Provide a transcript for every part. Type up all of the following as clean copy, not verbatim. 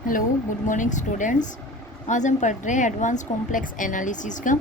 Hello, good morning students. आज हम पढ़ रहे हैं एडवांस कॉम्प्लेक्स एनालिसिस का।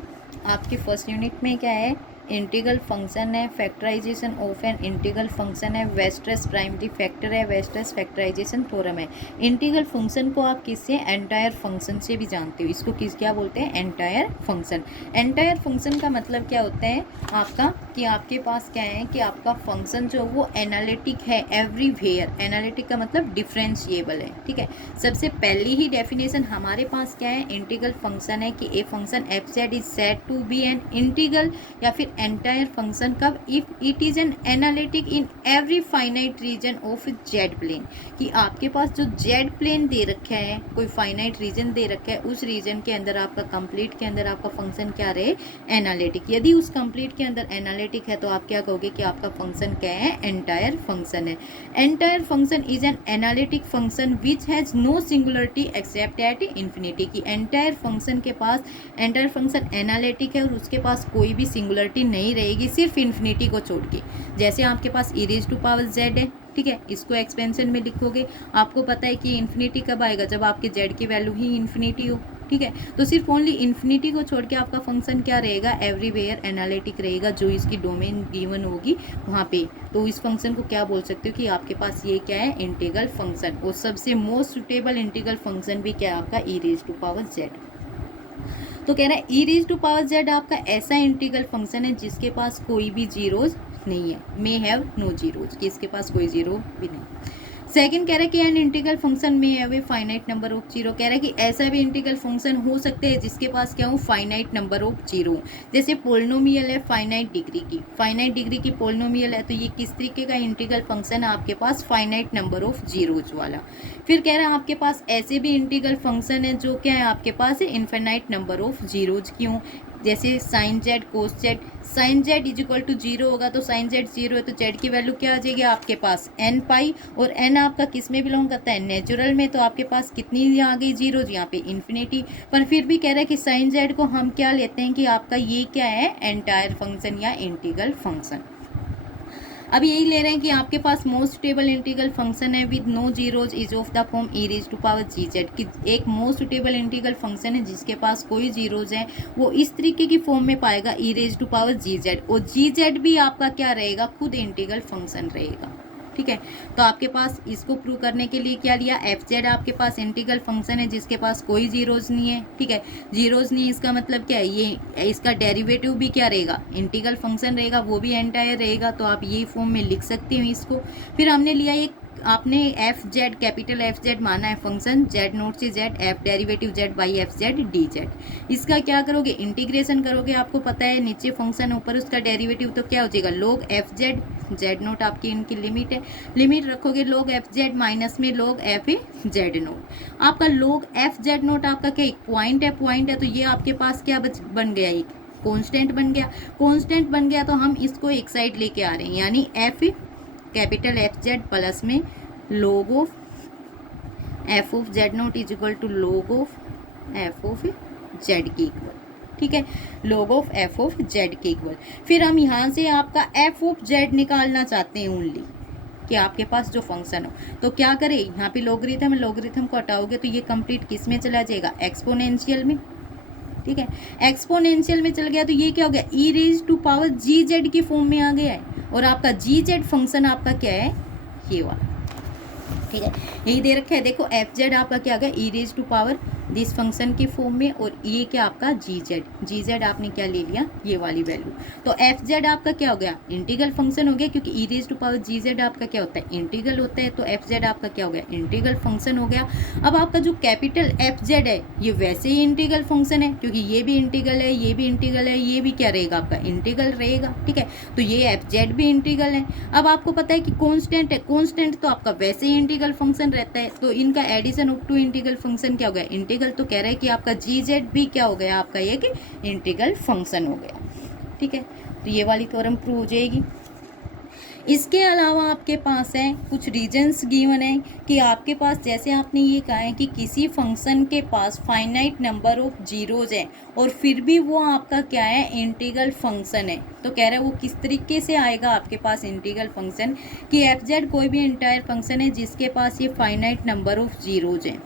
आपके फर्स्ट यूनिट में क्या है, इंटीग्रल फंक्शन है, factorization of an integral function है, वेस्टर्स प्राइमरी फैक्टर है, वेस्टर्स फैक्टराइजेशन थ्योरम है। इंटीग्रल फंक्शन को आप किससे, एंटायर फंक्शन से भी जानते हो। इसको किस क्या बोलते हैं, एंटायर फंक्शन। एंटायर फंक्शन का मतलब क्या होता है आपका, कि आपके पास क्या है कि आपका फंक्शन जो वो एनालिटिक है एवरीवेयर। एनालिटिक का मतलब डिफरेंशिएबल है, ठीक है। सबसे पहली ही डेफिनेशन हमारे पास क्या है, इंटीग्रल फंक्शन है कि a function f z is said to be an integral या फिर एंटायर फंक्शन कब, if it is an analytic in every finite region of z plane. कि आपके पास जो जेड प्लेन दे रखा है, कोई फाइनाइट रीजन दे रखा है, उस रीजन के अंदर आपका कंप्लीट के अंदर आपका फंक्शन क्या रहे, एनालिटिक। यदि उस कंप्लीट के अंदर एनालिटिक है तो आप क्या कहोगे कि आपका फंक्शन क्या है, एंटायर फंक्शन है। Entire function is an analytic function which has no singularity except at infinity. की एंटायर फंक्शन के पास, एंटायर फंक्शन एनालिटिक है और उसके पास कोई भी सिंगुलरिटी नहीं रहेगी, सिर्फ इन्फिनिटी को छोड़ के। जैसे आपके पास e raise to power z है, ठीक है, इसको एक्सपेंशन में लिखोगे। आपको पता है कि इन्फिनिटी कब आएगा, जब आपके z की वैल्यू ही इन्फिनिटी हो, ठीक है। तो सिर्फ ओनली इन्फिनिटी को छोड़ के आपका फंक्शन क्या रहेगा, एवरीवेयर एनालिटिक रहेगा, जो इसकी डोमेन गिवन होगी वहाँ पे। तो इस फंक्शन को क्या बोल सकते हो कि आपके पास ये क्या है, इंटीग्रल फंक्शन। और सबसे मोस्ट सुटेबल इंटीग्रल फंक्शन भी क्या है आपका, e raise to power z. तो कह रहा है e raise to power z आपका ऐसा इंटीग्रल फंक्शन है जिसके पास कोई भी जीरोज नहीं है, मे हैव नो जीरोज, कि इसके पास कोई जीरो भी नहीं। सेकंड कह रहा है कि एन इंटीग्रल फंक्शन में have a finite number of zero. कह रहा है कि ऐसा भी इंटीग्रल फंक्शन हो सकते हैं जिसके पास क्या हो, फाइनाइट नंबर ऑफ जीरो। जैसे पोलिनोमियल है फाइनाइट डिग्री की, फाइनाइट डिग्री की पोलिनोमियल है, तो ये किस तरीके का इंटीग्रल फंक्शन है आपके पास, फाइनाइट नंबर ऑफ जीरोज वाला। फिर कह रहा है आपके पास ऐसे भी इंटीग्रल फंक्शन है जो क्या है आपके पास, इन्फिनाइट नंबर ऑफ जीरोज। क्यों, जैसे sine z cos z. Sine z is equal to zero होगा तो साइन जेड जीरो है, तो जेड की वैल्यू क्या आ जाएगी आपके पास, एन पाई। और एन आपका किस में बिलोंग करता है, नेचुरल में, तो आपके पास कितनी आ गई, जीरो, यहाँ पे इन्फिनिटी। पर फिर भी कह रहा है कि साइन जेड को हम क्या लेते हैं कि आपका ये क्या है, एंटायर फंक्शन या इंटीग्रल फंक्शन। अब यही ले रहे हैं कि आपके पास मोस्ट स्टेबल इंटीग्रल फंक्शन है with no zeros is of the form e raise to power g z. कि एक मोस्ट स्टेबल इंटीग्रल फंक्शन है जिसके पास कोई जीरोज है, वो इस तरीके की फॉर्म में पाएगा, e raise to power g z. और जी जेड भी आपका क्या रहेगा, खुद इंटीग्रल फंक्शन रहेगा, ठीक है। तो आपके पास इसको प्रूव करने के लिए क्या लिया, एफ जेड आपके पास इंटीग्रल फंक्शन है जिसके पास कोई जीरोज नहीं है, ठीक है। जीरोज नहीं, इसका मतलब क्या है, ये इसका डेरिवेटिव भी क्या रहेगा, इंटीग्रल फंक्शन रहेगा, वो भी एंटायर रहेगा। तो आप ये फॉर्म में लिख सकते हो इसको। फिर हमने लिया एक, आपने F Z, capital f Z माना है फंक्शन, जेड नोट से Z, F derivative Z by F Z D Z. इसका क्या करोगे, इंटीग्रेशन करोगे। आपको पता है नीचे फंक्शन ऊपर उसका डेरिवेटिव, तो क्या हो जाएगा, लोग एफ जेड, जेड नोट आपकी इनकी लिमिट है, लिमिट रखोगे लोग एफ जेड माइनस में लोग एफ जेड नोट। आपका लोग एफ जेड नोट आपका क्या, एक पॉइंट है, पॉइंट है, तो ये आपके पास क्या बन गया, एक कांस्टेंट बन गया। कांस्टेंट बन गया तो हम इसको एक साइड लेके आ रहे हैं, यानी f capital f z plus में log of f of z naught is equal to log of f of z के इक्वल, ठीक है, log of f of z के इक्वल। फिर हम यहाँ से आपका एफ ऑफ जेड निकालना चाहते हैं ओनली, कि आपके पास जो फंक्शन हो। तो क्या करें, यहाँ पे लॉगरिथम, लॉगरिथम को हटाओगे तो ये कंप्लीट किस में चला जाएगा, एक्सपोनेंशियल में, ठीक है। एक्सपोनेंशियल में चल गया तो ये क्या हो गया, e raise to power g z की फॉर्म में आ गया है। और आपका जी जेड फंक्शन आपका क्या है, ये वाला, ठीक है, यही दे रखा है। देखो एफ जेड आपका क्या आ गया, e raise to power this function के फॉर्म में, और ये क्या आपका जी जेड, जी जेड आपने क्या ले लिया, ये वाली वैल्यू। तो एफ जेड आपका क्या हो गया, इंटीग्रल फंक्शन हो गया, क्योंकि e raise to power g z आपका क्या होता है, इंटीग्रल होता है। तो एफ जेड आपका क्या हो गया, इंटीग्रल फंक्शन हो गया। अब आपका जो कैपिटल एफ जेड है ये वैसे ही इंटीग्रल फंक्शन है, क्योंकि ये भी इंटीग्रल है, ये भी इंटीग्रल है, ये भी क्या रहेगा आपका, इंटीग्रल रहेगा, ठीक है। तो ये एफ जेड भी इंटीग्रल है। अब आपको पता है कि कॉन्स्टेंट है, कॉन्स्टेंट तो आपका वैसे ही इंटीग्रल फंक्शन रहता है, तो इनका addition of two integral function क्या हो गया, इंटीग्रल। तो कह रहा है कि आपका जी जेड भी क्या हो गया, आपका ये कि इंटीग्रल फंक्शन हो गया, ठीक है। तो ये वाली थ्योरम प्रूव हो जाएगी। इसके अलावा आपके पास है कुछ रीजन्स गिवन है, कि आपके पास जैसे आपने ये कहा है कि किसी फंक्शन के पास फाइनाइट नंबर ऑफ जीरोज है और फिर भी वो आपका क्या है, इंटीग्रल फंक्शन है। तो कह रहा है वो किस तरीके से आएगा आपके पास इंटीग्रल फंक्शन, कि एफ जेड कोई भी इंटायर फंक्शन है जिसके पास ये फाइनाइट नंबर ऑफ जीरोज है।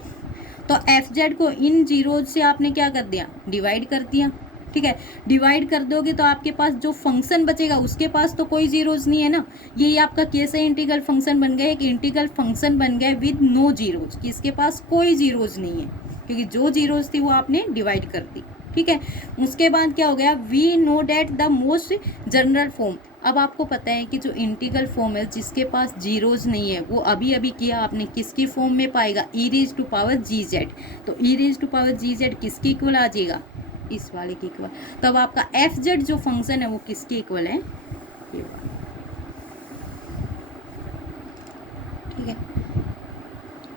तो एफ जेड को इन जीरोज से आपने क्या कर दिया, डिवाइड कर दिया। ठीक है, डिवाइड कर दोगे तो आपके पास जो फंक्शन बचेगा उसके पास तो कोई जीरोज नहीं है ना। यही आपका कैसे इंटीग्रल फंक्शन बन गया, एक इंटीग्रल फंक्शन बन गया विद नो जीरोज, कि इसके पास कोई जीरोज नहीं है, क्योंकि जो जीरोज थी वो आपने डिवाइड कर दी। ठीक है, उसके बाद क्या हो गया, we know that the most general form. अब आपको पता है कि जो इंटीग्रल फॉर्म है जिसके पास जीरोज नहीं है वो अभी अभी किया आपने किसकी फॉर्म में पाएगा, e raise to power g z. तो e raise to power g z किसकी इक्वल आ जाएगा, इस वाले की इक्वल। तो अब आपका एफ जेड जो फंक्शन है वो किसके इक्वल है, ये वाला। ठीक है,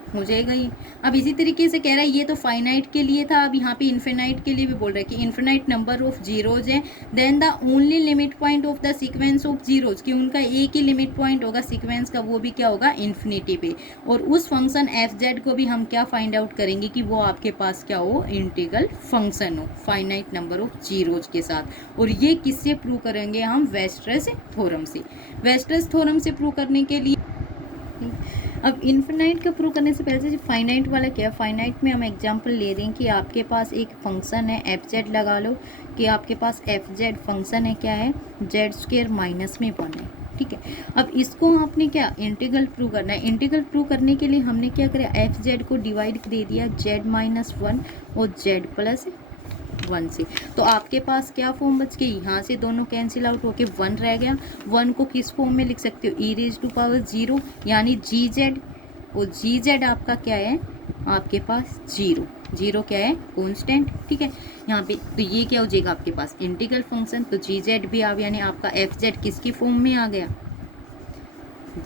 हो जाएगा ये। अब इसी तरीके से कह रहा है, ये तो फाइनाइट के लिए था, अब यहाँ पे इन्फिनाइट के लिए भी बोल रहा है कि इन्फिनाइट नंबर ऑफ जीरोज है, then the only limit point of the sequence of zeros, कि उनका एक ही लिमिट पॉइंट होगा सीक्वेंस का, वो भी क्या होगा, इन्फिनिटी पे। और उस फंक्शन एफ जेड को भी हम क्या फाइंड आउट करेंगे कि वो आपके पास क्या हो, इंटीग्रल फंक्शन हो फाइनाइट नंबर ऑफ जीरोज के साथ। और ये किससे प्रूव करेंगे हम, वेस्टर्स थ्योरम से। वेस्टर्स थ्योरम से प्रूव करने के लिए, अब इन्फिनाइट का प्रूव करने से पहले जो फाइनाइट वाला क्या है, फाइनाइट में हम एग्जांपल ले रहे हैं कि आपके पास एक फंक्शन है एफ जेड, लगा लो कि आपके पास एफ जेड फंक्शन है, क्या है, जेड स्क्वायर माइनस में 1 है। ठीक है, अब इसको आपने क्या इंटीग्रल प्रूव करना है। इंटीग्रल प्रूव करने के लिए हमने क्या किया, एफ जेड को डिवाइड दे दिया जेड माइनस 1 और जेड प्लस 1 से। तो आपके पास क्या फॉर्म बच गई, यहाँ से दोनों कैंसिल आउट होके 1 रह गया। 1 को किस फॉर्म में लिख सकते हो, ई रेज टू पावर 0 यानी जी जेड, और जी जेड आपका क्या है, आपके पास 0 क्या है, कांस्टेंट। ठीक है, यहाँ पे तो ये क्या हो जाएगा आपके पास इंटीग्रल फंक्शन, तो जी जेड भी आ गया, यानी आपका एफ जेड किसकी फॉर्म में आ गया,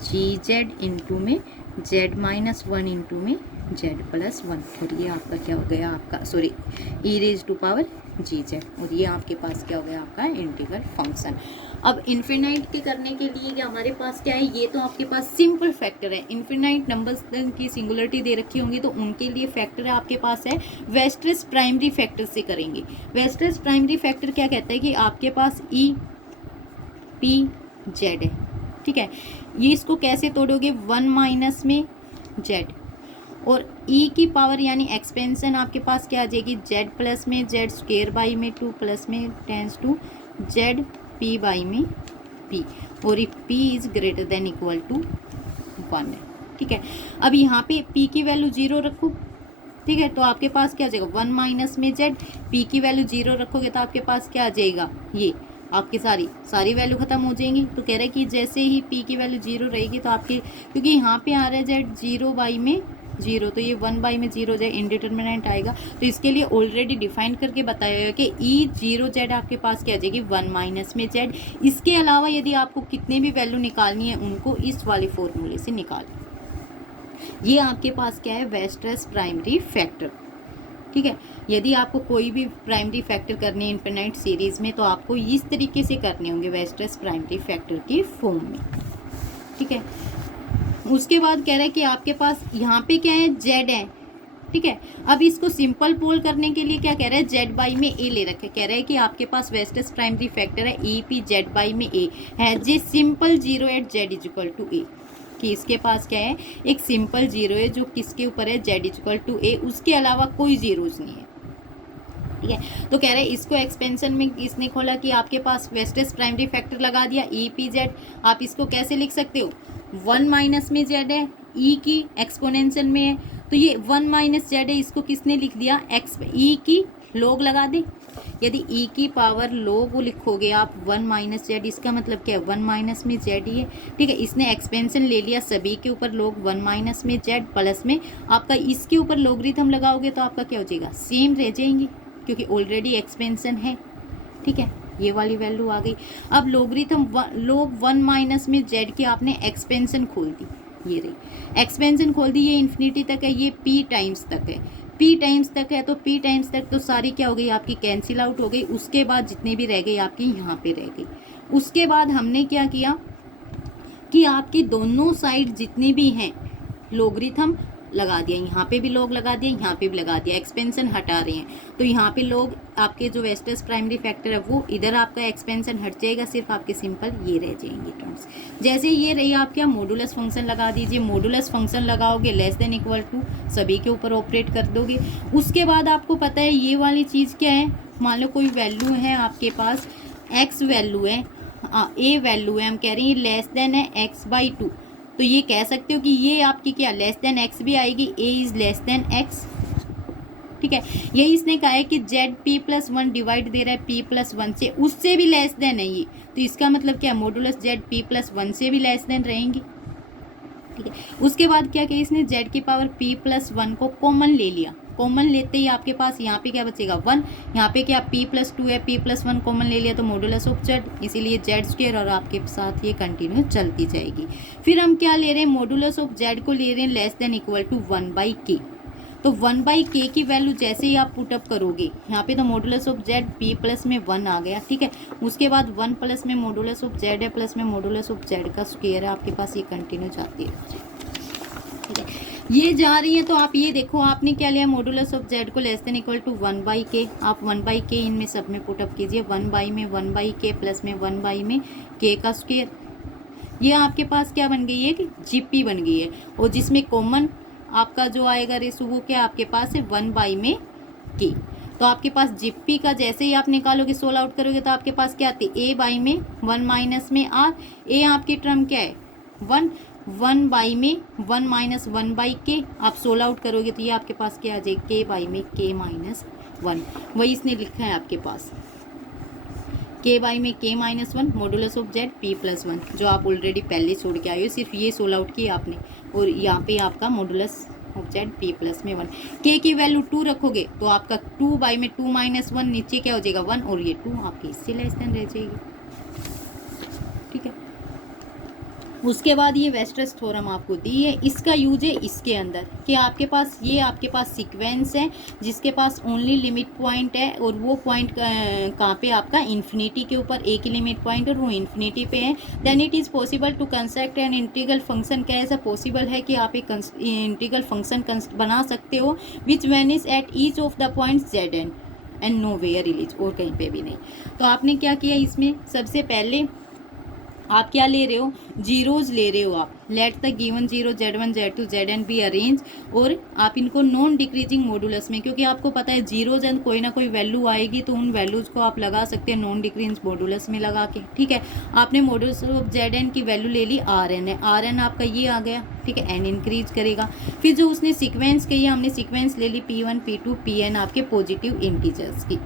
जी जेड इंटू में जेड माइनस 1 इंटू में जेड प्लस 1। और ये आपका क्या हो गया, आपका sorry e raise to power g z, और ये आपके पास क्या हो गया, आपका इंटीग्रल फंक्शन। अब इन्फिनाइट के करने के लिए क्या हमारे पास क्या है, ये तो आपके पास सिंपल फैक्टर है। इन्फिनाइट नंबर्स की सिंगुलरिटी दे रखी होंगी तो उनके लिए फैक्टर है आपके पास है वेस्टर्स प्राइमरी फैक्टर से करेंगे। वेस्टर्स प्राइमरी फैक्टर क्या कहता है कि आपके पास ई पी जेड है। ठीक है, ये इसको कैसे तोड़ोगे, 1 माइनस में जेड, और ई की पावर यानी एक्सपेंशन आपके पास क्या आ जाएगी, जेड प्लस में जेड स्क्वेयर बाई में 2 प्लस में tens two z p by में पी, और ये p is greater than equal to 1 है। ठीक है, अब यहाँ पे पी की वैल्यू 0 रखो। ठीक है, तो आपके पास क्या आ जाएगा, 1 माइनस में जेड, पी की वैल्यू 0 रखोगे तो आपके पास क्या आ जाएगा, ये आपकी सारी वैल्यू खत्म हो जाएंगी। तो कह रहे हैं कि जैसे ही पी की वैल्यू 0 रहेगी तो आपकी, क्योंकि यहाँ पे आ रहा है जेड 0 बाई में 0, तो ये 1 बाई में 0 जेड इनडिटर्मिनेंट आएगा। तो इसके लिए ऑलरेडी डिफाइन करके बताया गया कि ई 0 जेड आपके पास क्या आ जाएगी, 1 माइनस में जेड। इसके अलावा यदि आपको कितने भी वैल्यू निकालनी है उनको इस वाले फॉर्मूले से निकाल। ये आपके पास क्या है, वेस्टर्स प्राइमरी फैक्टर। ठीक है, यदि आपको कोई भी प्राइमरी फैक्टर करनी है इन्फिनाइट सीरीज में तो आपको इस तरीके से करने होंगे वेस्टर्स प्राइमरी फैक्टर की फॉर्म में। ठीक है, उसके बाद कह रहा है कि आपके पास यहाँ पे क्या है, जेड है। ठीक है, अब इसको सिंपल पोल करने के लिए क्या कह रहा है, जेड बाई में ए ले रखे। कह रहा है कि आपके पास वेस्टर्स प्राइमरी फैक्टर है ई पी जेड बाई में ए है जे simple 0 at z is equal to a, कि इसके पास क्या है, एक सिंपल 0 है जो किसके ऊपर है, जेड इज इक्वल टू ए, उसके अलावा कोई जीरोज नहीं है। ठीक है, तो कह रहे हैं इसको एक्सपेंशन में इसने खोला कि आपके पास वेस्टर्स प्राइमरी फैक्टर लगा दिया ई पी जेड। आप इसको कैसे लिख सकते हो, 1 माइनस में जेड है, ई की एक्सपोनेंशियल में है, तो ये 1 माइनस जेड है, इसको किसने लिख दिया, एक्स ई की लॉग लगा दे। यदि ई की पावर लॉग लिखोगे आप 1 माइनस जेड, इसका मतलब क्या है, 1 माइनस में जेड ही है। ठीक है, इसने एक्सपेंशन ले लिया सभी के ऊपर लॉग 1 माइनस में जेड, प्लस में आपका इसके ऊपर लॉगरिथम लगाओगे तो आपका क्या हो जाएगा, सेम रह जाएंगी क्योंकि ऑलरेडी एक्सपेंशन है। ठीक है, ये वाली वैल्यू आ गई। अब लॉगरिथम लॉग 1 माइनस में जेड की आपने एक्सपेंशन खोल दी, ये रही एक्सपेंशन खोल दी, ये इन्फिनिटी तक है, ये पी टाइम्स तक है, पी टाइम्स तक है, तो पी टाइम्स तक तो सारी क्या हो गई आपकी, कैंसिल आउट हो गई। उसके बाद जितने भी रह गई आपकी यहाँ पे रह गई। उसके बाद हमने क्या किया कि आपकी दोनों साइड जितनी भी हैं लॉगरिथम लगा दिया, यहाँ पे भी लॉग लगा दिया, यहाँ पे भी लगा दिया, एक्सपेंशन हटा रहे हैं तो यहाँ पे लॉग आपके जो वेस्टर्स प्राइमरी फैक्टर है वो इधर आपका एक्सपेंशन हट जाएगा, सिर्फ आपके सिंपल ये रह जाएंगे टर्म्स। जैसे ये रही आप क्या मॉडुलस फंक्शन लगा दीजिए, मॉडुलस फंक्शन लगाओगे लेस देन इक्वल टू सभी के ऊपर ऑपरेट कर दोगे। उसके बाद आपको पता है ये वाली चीज़ क्या है, मान लो कोई वैल्यू है आपके पास, एक्स वैल्यू है, ए वैल्यू है, हम कह रहे हैं लेस देन है x/2, तो ये कह सकते हो कि ये आपकी क्या लेस देन x भी आएगी, a is less than x, ठीक है। यही इसने कहा है कि z p+1 डिवाइड दे रहा है p+1 से, उससे भी लेस देन है ये, तो इसका मतलब क्या मॉडुलस z p+1 से भी लेस देन रहेंगी, ठीक है। उसके बाद क्या किया इसने, z की पावर p+1 को कॉमन ले लिया, कॉमन लेते ही आपके पास यहाँ पे क्या बचेगा 1, यहाँ पे क्या p+2 है, p+1 कॉमन ले लिया तो मॉडुलस ऑफ z, इसीलिए z² और आपके साथ ये कंटिन्यू चलती जाएगी। फिर हम क्या ले रहे हैं, मॉडुलस ऑफ z को ले रहे हैं less than equal to 1/k, तो 1/k की वैल्यू जैसे ही आप पुटअप करोगे यहाँ पे तो मॉडुलस ऑफ z p+1 आ गया, ठीक है। उसके बाद 1 प्लस में मॉडुलस ऑफ z है, प्लस में मॉडुलस ऑफ z का स्क्वायर है, आपके पास ये कंटिन्यू जाती है, ठीक है। ये जा रही है तो आप ये देखो आपने क्या लिया, मॉडुलस ऑफ z को less than equal to 1/k, आप 1/k इनमें सब में पुटअप कीजिए, 1 में 1/k प्लस में 1 में k का स्क्वायर, ये आपके पास क्या बन गई है कि जीपी बन गई है, और जिसमें कॉमन आपका जो आएगा रेशो वो क्या आपके पास है 1 में k, तो आपके पास जीपी का जैसे ही आप निकालोगे सोल्व आउट करोगे तो आपके पास क्या आती है a में 1 माइनस में r, a आपकी टर्म क्या है 1 में 1 माइनस 1/k, आप सोल्व आउट करोगे तो ये आपके पास क्या आ जाएगा k में k-1, वही इसने लिखा है आपके पास k में k-1 modulus of z p+1, जो आप ऑलरेडी पहले छोड़ के आए हो, सिर्फ ये सोल्व आउट किया आपने, और यहाँ पे आपका modulus of z p+1, k की वैल्यू 2 रखोगे तो आपका 2 में 2 माइनस 1 नीचे क्या हो जाएगा 1, और ये 2 आपकी इससे लेस देन रह जाएगी, ठीक है। उसके बाद ये वेस्टर्स थ्योरम आपको दी है, इसका यूज है इसके अंदर कि आपके पास सीक्वेंस है जिसके पास ओनली लिमिट पॉइंट है, और वो पॉइंट कहाँ पे आपका इन्फिनिटी के ऊपर, एक ही लिमिट पॉइंट और वो इन्फिनिटी पे है, then it is possible to construct an integral function. क्या ऐसा पॉसिबल है कि आप एक इंटीग्रल फंक्शन बना सकते हो which vanish at each of the point z and nowhere release, और कहीं पे भी नहीं। तो आपने क्या किया इसमें, सबसे पहले आप क्या ले रहे हो, जीरोज ले रहे हो आप, let the given zero z1 z2 zn be arrange, और आप इनको नॉन डिक्रीजिंग मॉडुलस में, क्योंकि आपको पता है जीरोज एंड कोई ना कोई वैल्यू आएगी तो उन वैल्यूज को आप लगा सकते हैं नॉन डिक्रीजिंग मॉडुलस में लगा के, ठीक है। आपने मॉडुलस ऑफ zn की वैल्यू ले ली rn है, rn आपका ये आ गया, ठीक है, n इंक्रीज करेगा। फिर जो उसने सीक्वेंस कही, हमने सीक्वेंस ले ली p1 p2 pn आपके पॉजिटिव इंटीजर्स की,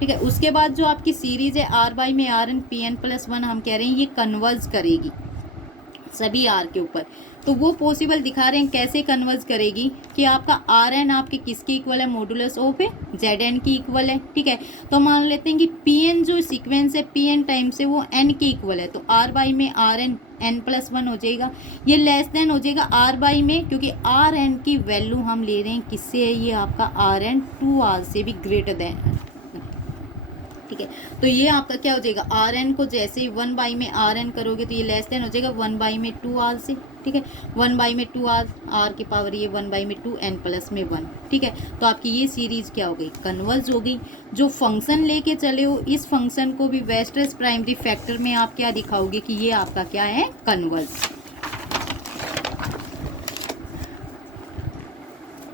ठीक है। उसके बाद जो आपकी सीरीज है r में rn pn+1, हम कह रहे हैं ये कन्वर्ज करेगी सभी r के ऊपर, तो वो पॉसिबल दिखा रहे हैं कैसे कन्वर्ज करेगी कि आपका rn आपके किसके इक्वल है, मॉडुलस ऑफ zn की इक्वल है, ठीक है। तो मान लेते हैं कि pn जो सीक्वेंस है pn टाइम्स है वो n के इक्वल है, तो r में rn n+1 हो जाएगा, ये लेस देन हो जाएगा r में, क्योंकि rn की वैल्यू हम ले रहे हैं किससे है, ये आपका rn 2r से भी ग्रेटर देन, ठीक है। तो ये आपका क्या हो जाएगा, rn को जैसे ही 1 में rn करोगे तो ये लेस देन हो जाएगा 1 में 2r से, ठीक है। 1 में 2r, r की पावर ये 1 में 2 n+1, ठीक है। तो आपकी ये सीरीज क्या हो गई, कन्वर्ज हो गई। जो फंक्शन लेके चले हो इस फंक्शन को भी वेस्टर्स प्राइमरी फैक्टर में आप क्या दिखाओगे कि ये आपका क्या है, कन्वर्ज,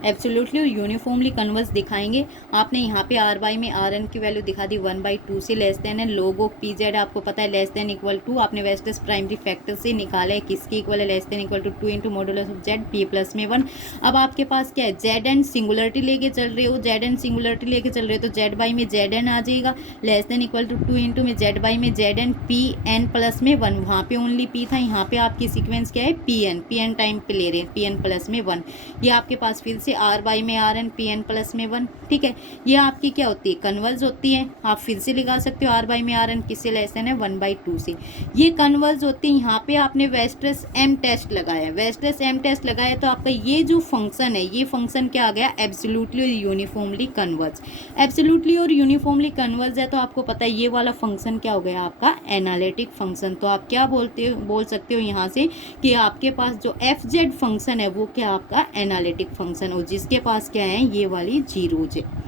एब्सोल्युटली और यूनिफॉर्मली कन्वर्स दिखाएंगे। आपने यहाँ पे r में rn की वैल्यू दिखा दी 1/2 से लेस देन है, log ऑफ pz आपको पता है लेस देन इक्वल टू, आपने वेस्टर्स प्राइमरी फैक्टर से निकाला है किसकी इक्वल है, less than equal to 2 into modulus of z p+1। अब आपके पास क्या है, zn सिंगुलरिटी लेके चल रहे हो, zn सिंगुलरिटी लेके चल रहे हो तो z में zn आ जाएगा, less than equal to 2 into में z में zn pn+1, वहाँ पे ओनली p था, यहाँ पे आपकी सीक्वेंस क्या है pn टाइम पे ले रहे हैं pn+1, ये आपके पास फिर से आर बाई में r n p n plus में 1, ठीक है। ये आपकी क्या होती है, कन्वर्ज होती है। आप फिर से लगा सकते हो आर बाई में आर एन किससे लेस है 1/2 से, ये कन्वर्ज होती है। यहाँ पे आपने वेस्ट्रेस एम टेस्ट लगाया, वेस्ट्रेस एम टेस्ट लगाया तो आपका ये जो फंक्शन है, ये फंक्शन क्या आ गया, एब्सोल्युटली और यूनिफॉर्मली कन्वर्ज। एब्सोल्युटली और यूनिफॉर्मली कन्वर्ज है तो आपको पता है ये वाला फंक्शन क्या हो गया आपका एनालिटिक फंक्शन। तो आप क्या बोल सकते हो यहाँ से कि आपके पास जो एफ जेड फंक्शन है वो क्या आपका एनालिटिक फंक्शन, और जिसके पास क्या है ये वाली जीरोज है।